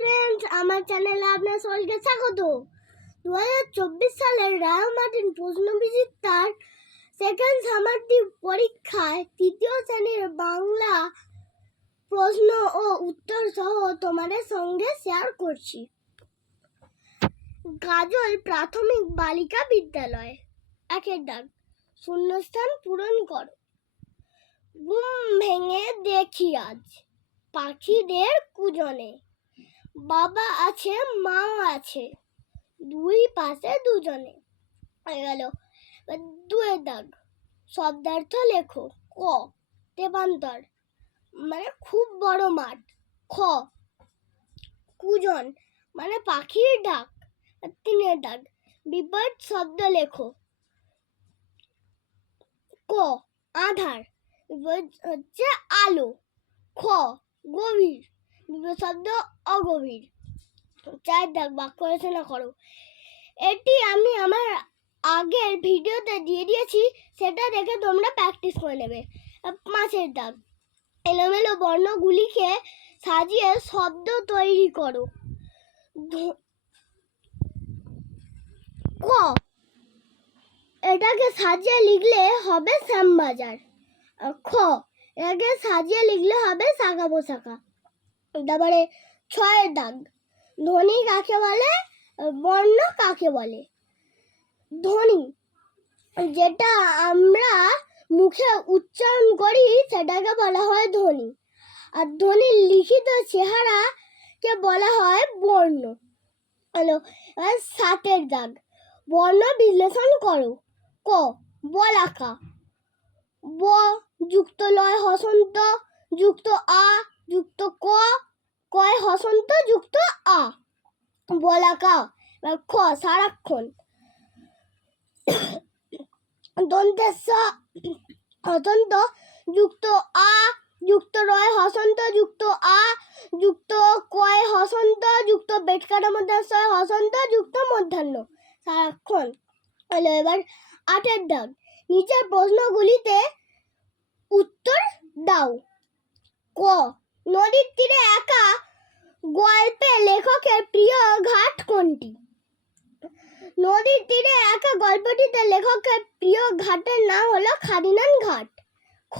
Friends, আমার চ্যানেলে আপনার সকলকে স্বাগত। 2024 সালের রায়মার্টিন প্রশ্নবিচিত্রার সেকেন্ড সামারটিভ পরীক্ষায় তৃতীয় শ্রেণীর বাংলা প্রশ্ন ও উত্তর সহ তোমাদের সঙ্গে শেয়ার করছি। গাজল প্রাথমিক বালিকা বিদ্যালয়। একের দাগ, শূন্যস্থান পূরণ করো। ঘুম ভেঙে দেখি আজ পাখিদের কুজনে, বাবা আছে মাও আছে, দুই পাশে দুজনে। হয়ে গেল। দুয়ের দাগ, শব্দার্থ লেখো। ক, তেপান্তর মানে খুব বড় মাঠ। খ, কুজন মানে পাখির ডাক। তিনের দাগ, বিপরীত শব্দ লেখো। ক, আধার, বিপরীত হচ্ছে আলো। খ, গভীর, বিপরীত শব্দ অগভীর। চার দাগ, বাক্য রচনা করো। এটি আমি আমার আগের ভিডিওতে দিয়ে দিয়েছি, সেটা দেখে তোমরা প্র্যাকটিস করে নেবে। পাঁচের দাগ, এলোমেলো বর্ণগুলিকে সাজিয়ে শব্দ তৈরি করো। ক, এটাকে সাজিয়ে লিখলে হবে শ্যামবাজার। খ, এটাকে সাজিয়ে লিখলে হবে শাখা পোশাখা। তারপরে ছয়ের দাগ, ধ্বনি কাকে বলে, বর্ণ কাকে বলে। ধ্বনি যেটা আমরা মুখে উচ্চারণ করি সেটাকে বলা হয় ধ্বনি, আর ধ্বনির লিখিত চেহারাকে বলা হয় বর্ণ। হলো। এবার সাতের দাগ, বর্ণ বিশ্লেষণ করো। ক, বলাকা, ব যুক্ত লয় হসন্ত যুক্ত আ যুক্ত ক, কয় হসন্ত যুক্ত আ, বলাকা। খ, সারাক্ষণ, দন্তেস হসন্ত যুক্ত আ যুক্ত রয় হসন্ত যুক্ত আ যুক্ত কয় হসন্ত যুক্ত বেটকাটা মধ্যাশয় হসন্ত যুক্ত মধ্যাহ্ন, সারাক্ষণ। হলো। এবার আটের দাগ, নিচের প্রশ্নগুলিতে উত্তর দাও। ক, নদীর তীরে একা গল্পে লেখকের প্রিয় ঘাট কোনটি? নদীর তীরে একা গল্পটিতে লেখকের প্রিয় ঘাটের নাম হলো খাদিনান ঘাট। খ,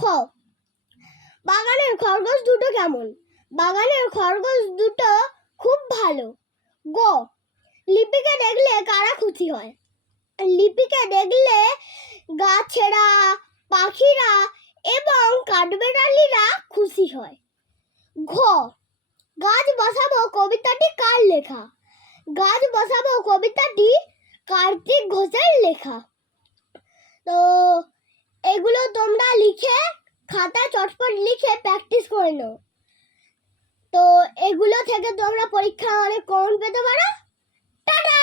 বাগানের খরগোশ দুটো কেমন? বাগানের খরগোশ দুটো খুব ভালো। গ, লিপিকে দেখলে কারা খুশি হয়? লিপিকে দেখলে গাছেরা, পাখিরা এবং কাঠবেড়ালিরা খুশি হয়। ঘ, গাছ বসাবো কবিতাটি কার লেখা? গাছ বসাবো কবিতাটি কার্তিক ঘোষের লেখা। তো এগুলো তোমরা লিখে খাতায় চটপট লিখে প্র্যাকটিস করে নাও। তো এগুলো থেকে তোমরা পরীক্ষায় অনেক কমন পেতে পারো। টাটা।